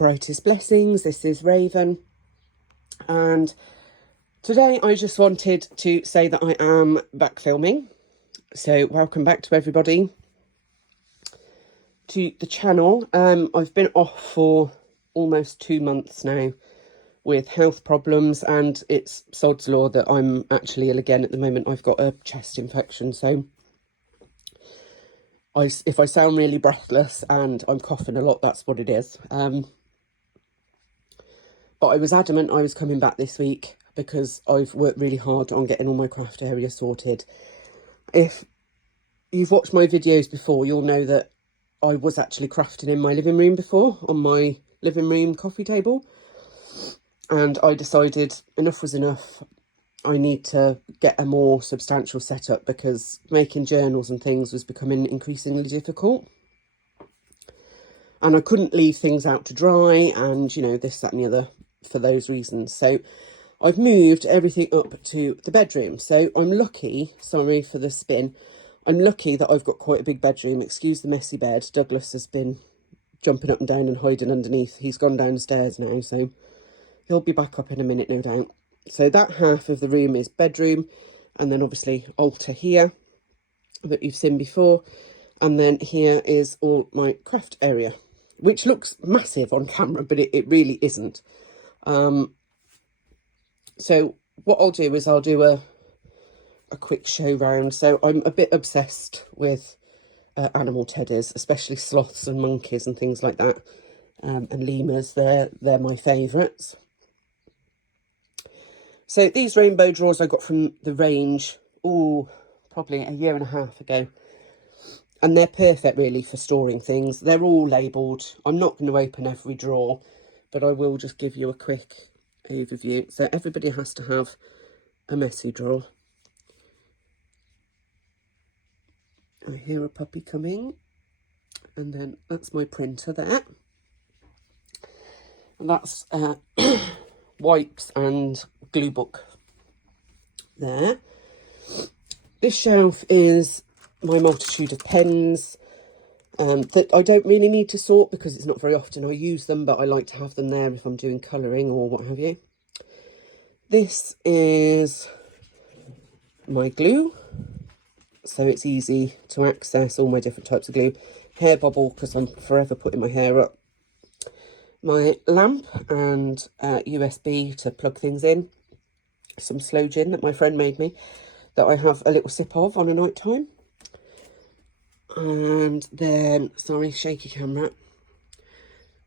Brightest blessings. This is Raven, and today I just wanted to say that I am back filming. So welcome back to everybody to the channel. I've been off for almost 2 months now with health problems, and it's sod's law that I'm actually ill again at the moment. I've got a chest infection, so if I sound really breathless and I'm coughing a lot, that's what it is. But I was adamant I was coming back this week because I've worked really hard on getting all my craft area sorted. If you've watched my videos before, you'll know that I was actually crafting in my living room before, on my living room coffee table. And I decided enough was enough. I need to get a more substantial setup because making journals and things was becoming increasingly difficult. And I couldn't leave things out to dry and, you know, this, that and the other for those reasons. So I've moved everything up to the bedroom. So I'm lucky, sorry for the spin, I'm lucky that I've got quite a big bedroom. Excuse the messy bed. Douglas has been jumping up and down and hiding underneath. He's gone downstairs now, so he'll be back up in a minute, no doubt. So that half of the room is bedroom, and then obviously altar here that you've seen before. And then here is all my craft area, which looks massive on camera, but it really isn't. So what I'll do is I'll do a quick show round. So I'm a bit obsessed with animal teddies, especially sloths and monkeys and things like that, and lemurs. They're my favourites. So these rainbow drawers I got from the range, probably 1.5 years ago. And they're perfect really for storing things. They're all labelled. I'm not going to open every drawer, but I will just give you a quick overview. So everybody has to have a messy drawer. I hear a puppy coming, and then that's my printer there. And that's wipes and glue book there. This shelf is my multitude of pens that I don't really need to sort because it's not very often I use them, but I like to have them there if I'm doing colouring or what have you. This is my glue, so it's easy to access all my different types of glue. Hair bubble, because I'm forever putting my hair up. My lamp and USB to plug things in. Some sloe gin that my friend made me that I have a little sip of on a night time. And then, sorry, shaky camera.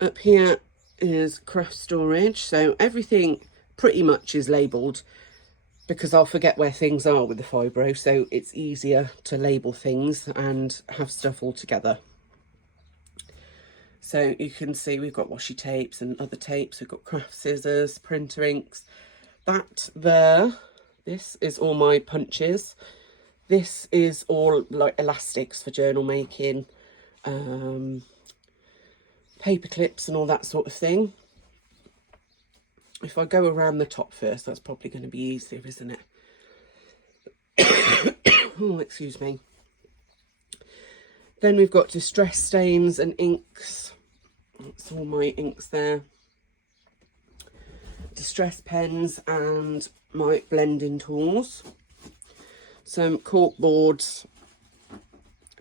Up here is craft storage. So everything pretty much is labelled because I'll forget where things are with the fibro. So it's easier to label things and have stuff all together. So you can see we've got washi tapes and other tapes. We've got craft scissors, printer inks. That there, this is all my punches. This is all like elastics for journal making, paper clips and all that sort of thing. If I go around the top first, that's probably going to be easier, isn't it? Oh, excuse me. Then we've got distress stains and inks. That's all my inks there. Distress pens and my blending tools. Some cork boards,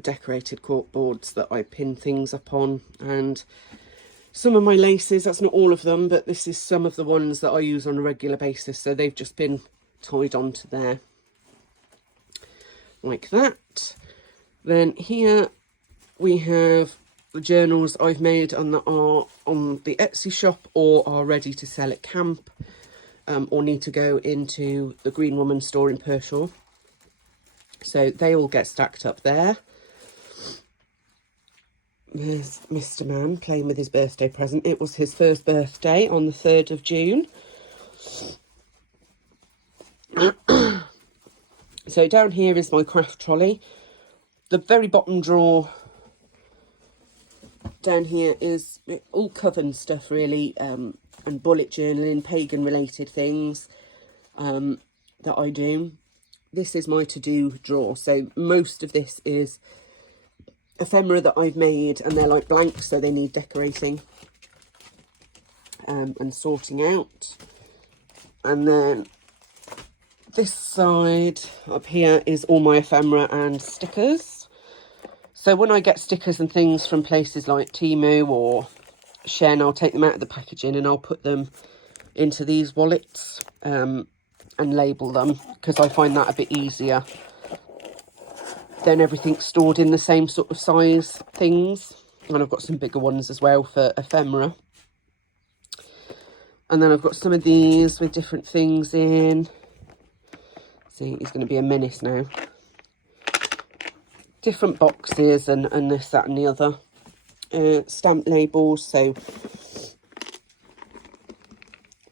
decorated cork boards that I pin things up on, and some of my laces. That's not all of them, but this is some of the ones that I use on a regular basis, so they've just been tied onto there like that. Then here we have the journals I've made and that are on the Etsy shop or are ready to sell at camp, or need to go into the Green Woman store in Pershore. So they all get stacked up there. There's Mr. Man playing with his birthday present. It was his first birthday on the 3rd of June. So down here is my craft trolley. The very bottom drawer down here is all coven stuff really, and bullet journaling, pagan related things that I do. This is my to-do drawer. So most of this is ephemera that I've made, and they're like blank, so they need decorating. and sorting out. And then this side up here is all my ephemera and stickers. So when I get stickers and things from places like Temu or Shen, I'll take them out of the packaging and I'll put them into these wallets and label them, because I find that a bit easier. Then everything's stored in the same sort of size things. And I've got some bigger ones as well for ephemera. And then I've got some of these with different things in. See, he's going to be a menace now. Different boxes and this, that and the other. Stamp labels, so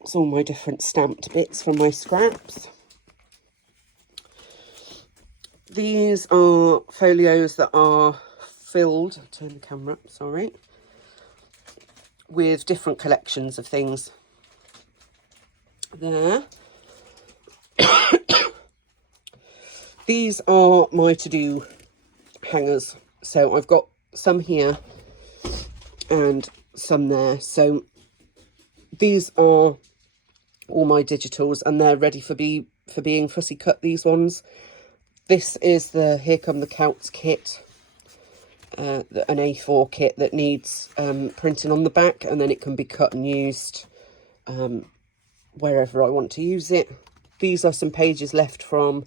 it's all my different stamped bits from my scraps. These are folios that are filled, I'll turn the camera up, sorry, with different collections of things. There. These are my to-do hangers. So I've got some here and some there. So these are all my digitals and they're ready for being fussy cut, these ones. This is the Here Come the Celts kit, an A4 kit that needs printing on the back, and then it can be cut and used wherever I want to use it. These are some pages left from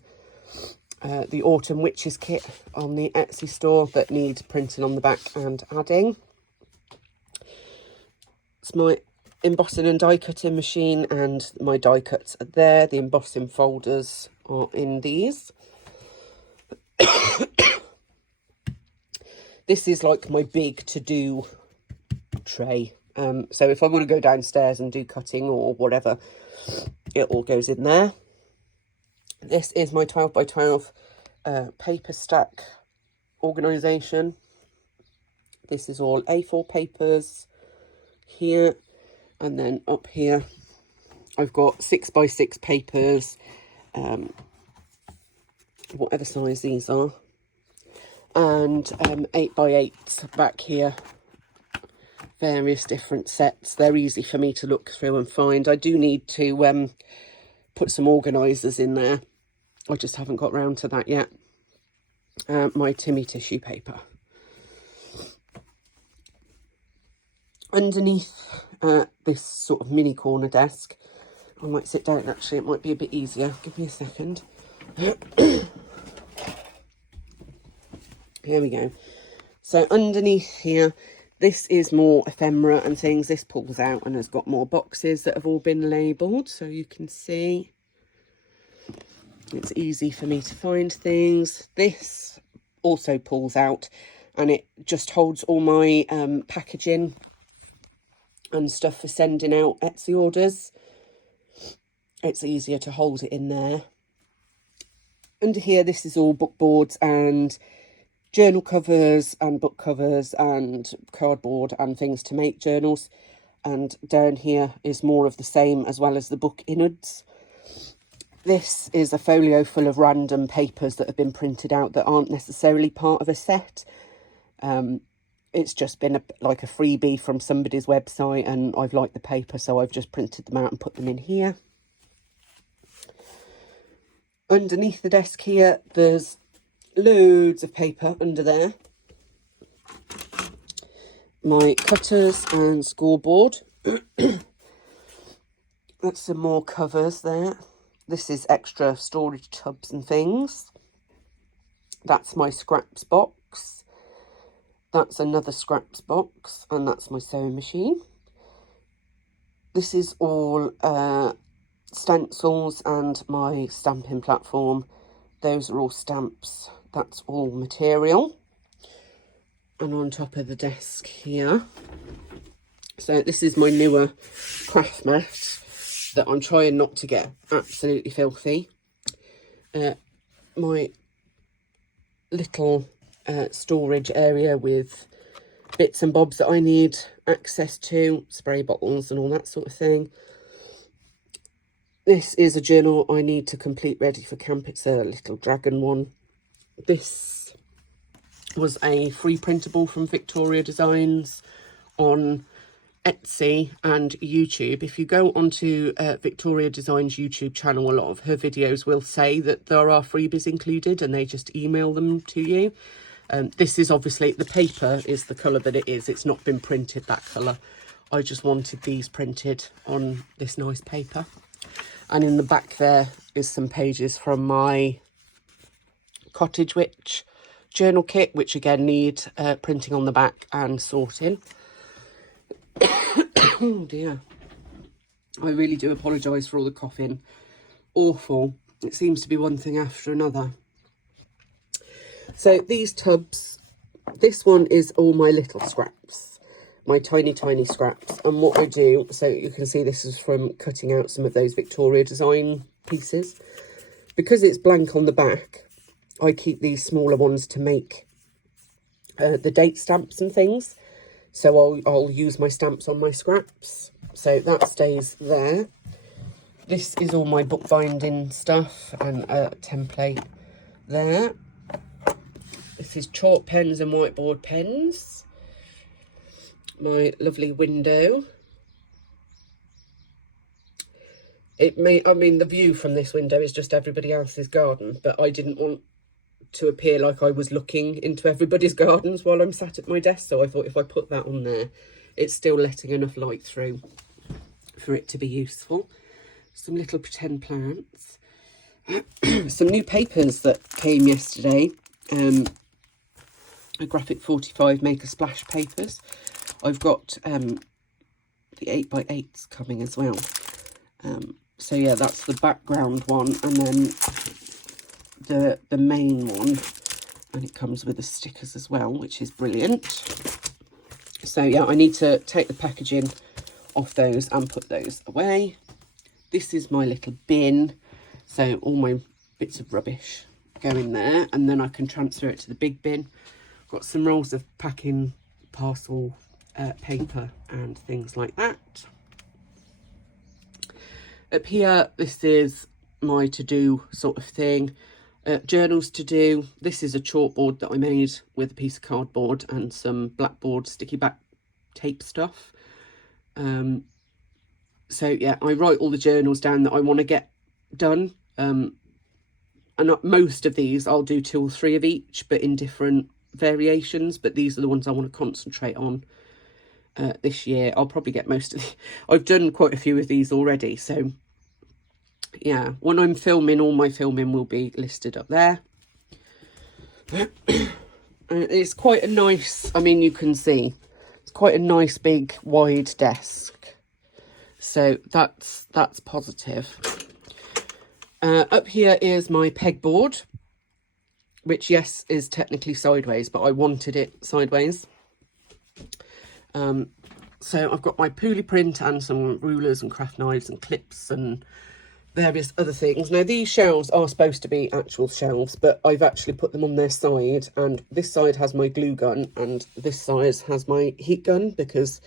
the Autumn Witches kit on the Etsy store that need printing on the back and adding. It's my embossing and die cutting machine, and my die cuts are there. The embossing folders are in these. This is like my big to-do tray. So if I want to go downstairs and do cutting or whatever, it all goes in there. This is my 12 by 12 paper stack organisation. This is all A4 papers here, and then up here I've got 6 by 6 papers, whatever size these are, and 8 by 8 back here, various different sets. They're easy for me to look through and find. I do need to put some organisers in there. I just haven't got round to that yet. My Timmy tissue paper. Underneath this sort of mini corner desk, I might sit down actually, it might be a bit easier. Give me a second. Here we go. So underneath here, this is more ephemera and things. This pulls out and has got more boxes that have all been labelled, so you can see. It's easy for me to find things. This also pulls out and it just holds all my packaging and stuff for sending out Etsy orders. It's easier to hold it in there. Under here, this is all book boards and journal covers and book covers and cardboard and things to make journals. And down here is more of the same, as well as the book innards. This is a folio full of random papers that have been printed out that aren't necessarily part of a set. It's just been like a freebie from somebody's website, and I've liked the paper, so I've just printed them out and put them in here. Underneath the desk here, there's loads of paper under there. My cutters and scoreboard. That's some more covers there. This is extra storage tubs and things. That's my scraps box. That's another scraps box, and that's my sewing machine. This is all stencils and my stamping platform. Those are all stamps. That's all material. And on top of the desk here, so this is my newer craft mat that I'm trying not to get absolutely filthy. My little storage area with bits and bobs that I need access to, spray bottles and all that sort of thing. This is a journal I need to complete ready for camp. It's a little dragon one. This was a free printable from Victoria Designs on Etsy and YouTube. If you go onto Victoria Design's YouTube channel, a lot of her videos will say that there are freebies included and they just email them to you. This is obviously, the paper is the colour that it is. It's not been printed that colour. I just wanted these printed on this nice paper. And in the back there is some pages from my Cottage Witch journal kit, which again need printing on the back and sorting. Oh dear, I really do apologise for all the coughing. Awful. It seems to be one thing after another. So these tubs, this one is all my little scraps, my tiny scraps. And what I do, so you can see this is from cutting out some of those Victoria Design pieces. Because it's blank on the back, I keep these smaller ones to make the date stamps and things. So I'll use my stamps on my scraps. So that stays there. This is all my bookbinding stuff and a template there. This is chalk pens and whiteboard pens. My lovely window. I mean, the view from this window is just everybody else's garden, but I didn't want to appear like I was looking into everybody's gardens while I'm sat at my desk. So I thought if I put that on there, it's still letting enough light through for it to be useful. Some little pretend plants. Some new papers that came yesterday. A Graphic 45 Make a Splash papers. I've got the 8x8s coming as well. So yeah, that's the background one, and then the main one, and it comes with the stickers as well, which is brilliant. So yeah, I need to take the packaging off those and put those away. This is my little bin, so all my bits of rubbish go in there, and then I can transfer it to the big bin. Got some rolls of packing parcel paper and things like that. Up here, this is my to-do sort of thing. Journals to do. This is a chalkboard that I made with a piece of cardboard and some blackboard sticky back tape stuff. So yeah, I write all the journals down that I want to get done. And most of these I'll do 2 or 3 of each, but in different variations. But these are the ones I want to concentrate on this year. I'll probably get most of I've done quite a few of these already, so yeah, when I'm filming, all my filming will be listed up there. It's quite a nice, I mean, you can see it's quite a nice big wide desk, so that's positive. Up here is my pegboard, which yes is technically sideways, but I wanted it sideways. So I've got my pulley print and some rulers and craft knives and clips and various other things. Now these shelves are supposed to be actual shelves, but I've actually put them on their side, and this side has my glue gun and this side has my heat gun, because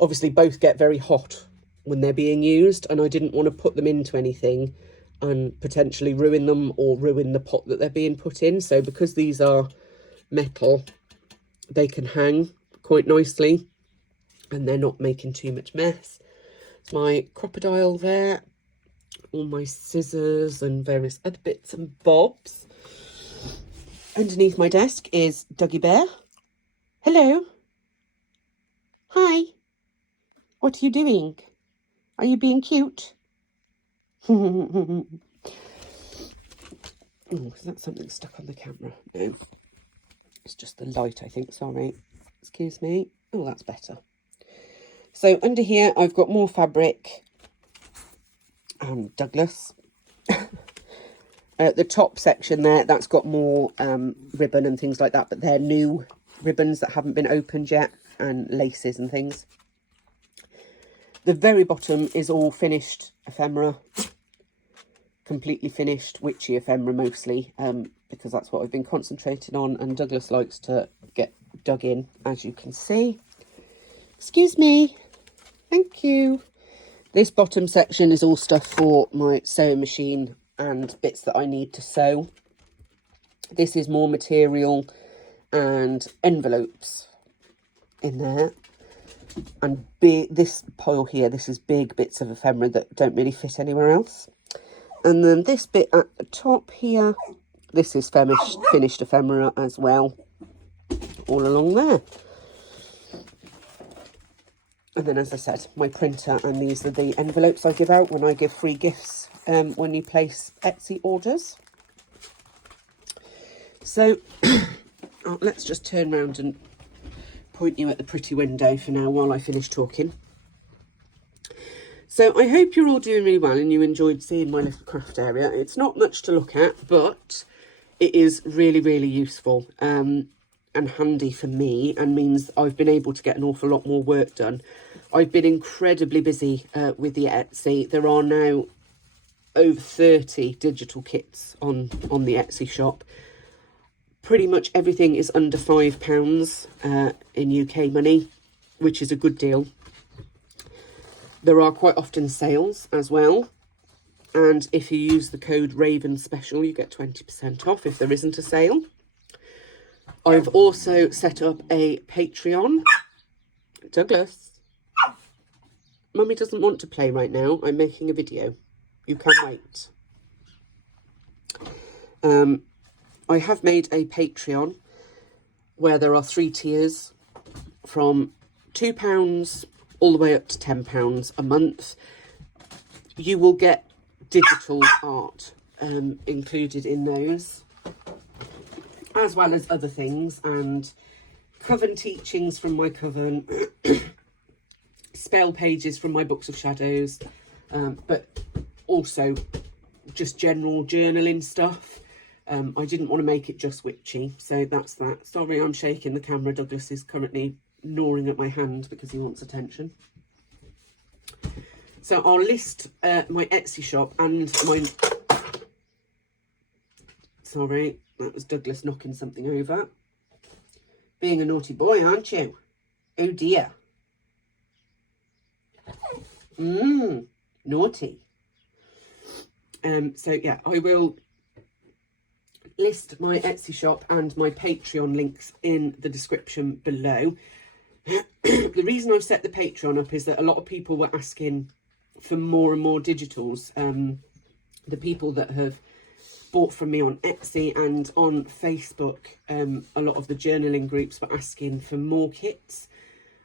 obviously both get very hot when they're being used, and I didn't want to put them into anything and potentially ruin them or ruin the pot that they're being put in. So because these are metal, they can hang quite nicely and they're not making too much mess. It's my crocodile there, all my scissors and various other bits and bobs. Underneath my desk is Dougie Bear. Hello. Hi. What are you doing? Are you being cute? Oh, is that something stuck on the camera? No. It's just the light, I think. Sorry. Excuse me. Oh, that's better. So under here, I've got more fabric and Douglas. The top section there, that's got more ribbon and things like that, but they're new ribbons that haven't been opened yet, and laces and things. The very bottom is all finished ephemera, completely finished witchy ephemera mostly, because that's what I've been concentrating on, and Douglas likes to get dug in, as you can see. Excuse me. Thank you. This bottom section is all stuff for my sewing machine and bits that I need to sew. This is more material and envelopes in there. And this pile here, this is big bits of ephemera that don't really fit anywhere else. And then this bit at the top here, this is finished ephemera as well, all along there. And then, as I said, my printer, and these are the envelopes I give out when I give free gifts when you place Etsy orders. So let's just turn around and point you at the pretty window for now while I finish talking. So I hope you're all doing really well and you enjoyed seeing my little craft area. It's not much to look at, but it is really, really useful and handy for me, and means I've been able to get an awful lot more work done. I've been incredibly busy with the Etsy. There are now over 30 digital kits on the Etsy shop. Pretty much everything is under £5 in UK money, which is a good deal. There are quite often sales as well. And if you use the code Raven Special, you get 20% off if there isn't a sale. I've also set up a Patreon. Douglas, Mummy doesn't want to play right now. I'm making a video. You can wait. I have made a Patreon where there are 3 tiers from £2 all the way up to £10 a month. You will get digital art included in those, as well as other things, and coven teachings from my coven, spell pages from my books of shadows, but also just general journaling stuff. I didn't want to make it just witchy, so that's that. Sorry, I'm shaking the camera. Douglas is currently gnawing at my hand because he wants attention. So I'll list my Etsy shop and my... Sorry, that was Douglas knocking something over. Being a naughty boy, aren't you? Oh dear. Naughty. So yeah, I will list my Etsy shop and my Patreon links in the description below. The reason I've set the Patreon up is that a lot of people were asking for more and more digitals. The people that have bought from me on Etsy and on Facebook, a lot of the journaling groups were asking for more kits.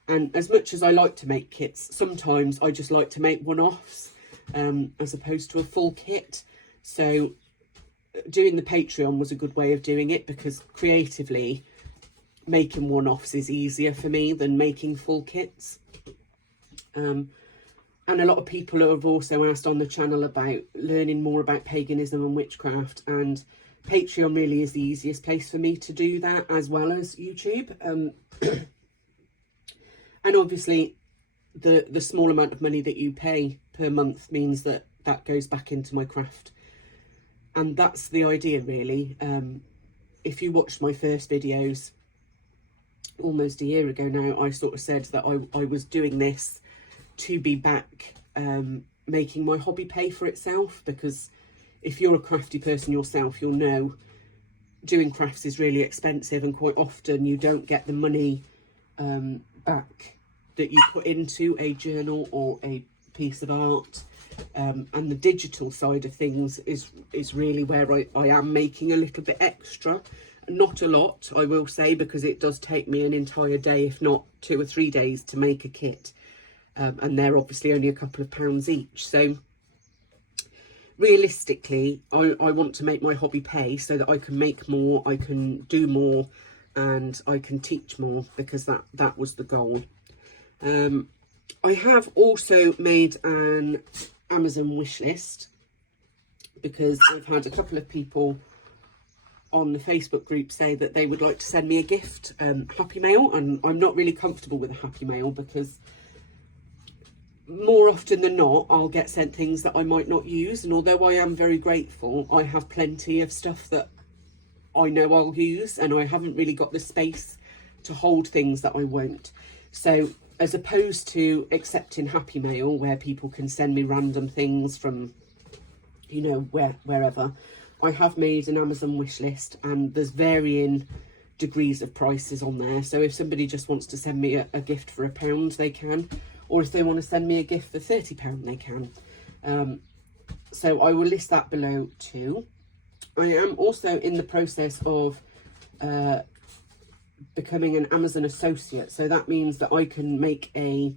And as much as I like to make kits, sometimes I just like to make one-offs as opposed to a full kit. So doing the Patreon was a good way of doing it, because creatively making one-offs is easier for me than making full kits. And a lot of people have also asked on the channel about learning more about paganism and witchcraft, and Patreon really is the easiest place for me to do that, as well as YouTube. And obviously the small amount of money that you pay per month means that that goes back into my craft. And that's the idea, really. If you watched my first videos almost a year ago now, I sort of said that I was doing this to be back making my hobby pay for itself, because if you're a crafty person yourself, you'll know doing crafts is really expensive, and quite often you don't get the money back that you put into a journal or a piece of art. And the digital side of things is really where I am making a little bit extra. Not a lot, I will say, because it does take me an entire day, if not 2 or 3 days, to make a kit. And they're obviously only a couple of pounds each. So realistically, I want to make my hobby pay so that I can make more, I can do more, and I can teach more, because that was the goal. I have also made an Amazon wish list, because I've had a couple of people on the Facebook group say that they would like to send me a gift, Happy Mail, and I'm not really comfortable with a Happy Mail, because more often than not I'll get sent things that I might not use, and although I am very grateful, I have plenty of stuff that I know I'll use, and I haven't really got the space to hold things that I won't. So as opposed to accepting Happy Mail, where people can send me random things from, you know, wherever, I have made an Amazon wish list, and there's varying degrees of prices on there. So if somebody just wants to send me a gift for £1, they can, or if they want to send me a gift for £30, they can. So I will list that below too. I am also in the process of becoming an Amazon associate. So that means that I can make a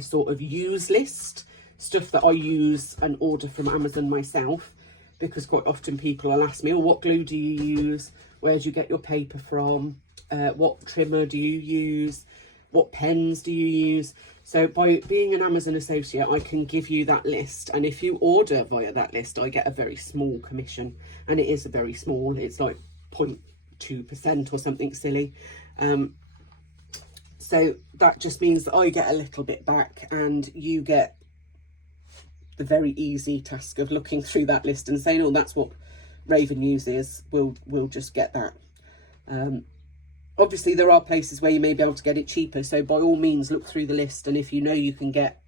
sort of use list, stuff that I use and order from Amazon myself, because quite often people will ask me, oh, what glue do you use? Where do you get your paper from? What trimmer do you use? What pens do you use? So by being an Amazon associate, I can give you that list. And if you order via that list, I get a very small commission. And it is a very small, it's like 0.2% or something silly. So that just means that I get a little bit back and you get the very easy task of looking through that list and saying, oh, that's what Raven uses. We'll just get that. Obviously, there are places where you may be able to get it cheaper. So by all means, look through the list. And if you know you can get,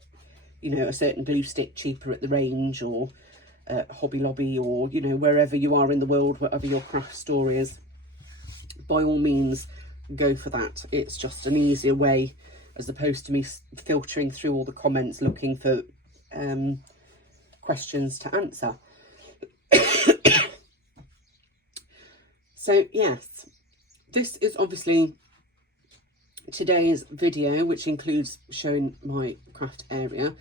you know, a certain glue stick cheaper at the range or Hobby Lobby, or, you know, wherever you are in the world, whatever your craft store is, by all means, go for that. It's just an easier way, as opposed to me filtering through all the comments looking for questions to answer. So yes, this is obviously today's video, which includes showing my craft area.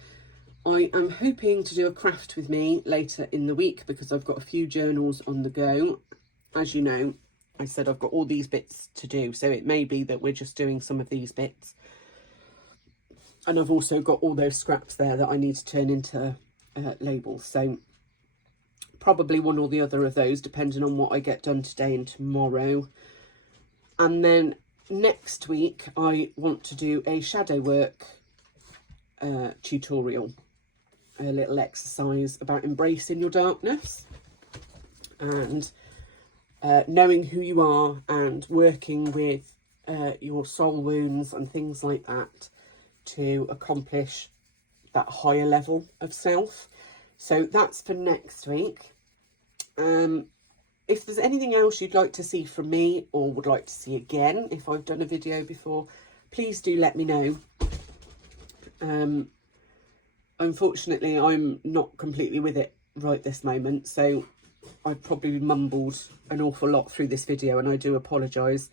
I am hoping to do a craft with me later in the week, because I've got a few journals on the go. As you know, I said I've got all these bits to do, so it may be that we're just doing some of these bits. And I've also got all those scraps there that I need to turn into labels. So probably one or the other of those, depending on what I get done today and tomorrow. And then next week, I want to do a shadow work tutorial, a little exercise about embracing your darkness and knowing who you are and working with your soul wounds and things like that to accomplish that higher level of self. So that's for next week. If there's anything else you'd like to see from me, or would like to see again, if I've done a video before, please do let me know. Unfortunately, I'm not completely with it right this moment, so I probably mumbled an awful lot through this video, and I do apologise.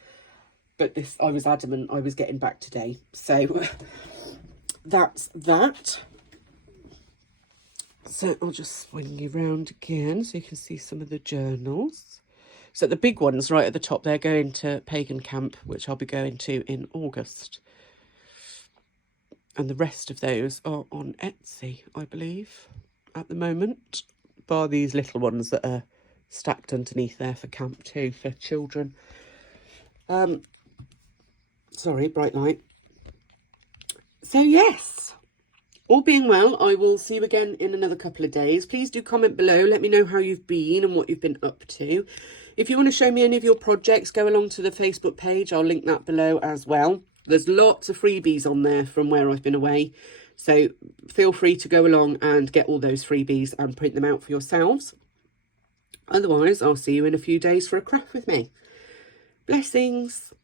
But I was adamant I was getting back today. So that's that. So I'll just swing you round again so you can see some of the journals. So the big ones right at the top, they're going to Pagan Camp, which I'll be going to in August. And the rest of those are on Etsy, I believe, at the moment. Bar these little ones that are stacked underneath there for camp too, for children. Sorry, bright light. So yes, all being well, I will see you again in another couple of days. Please do comment below. Let me know how you've been and what you've been up to. If you want to show me any of your projects, go along to the Facebook page. I'll link that below as well. There's lots of freebies on there from where I've been away. So feel free to go along and get all those freebies and print them out for yourselves. Otherwise, I'll see you in a few days for a craft with me. Blessings.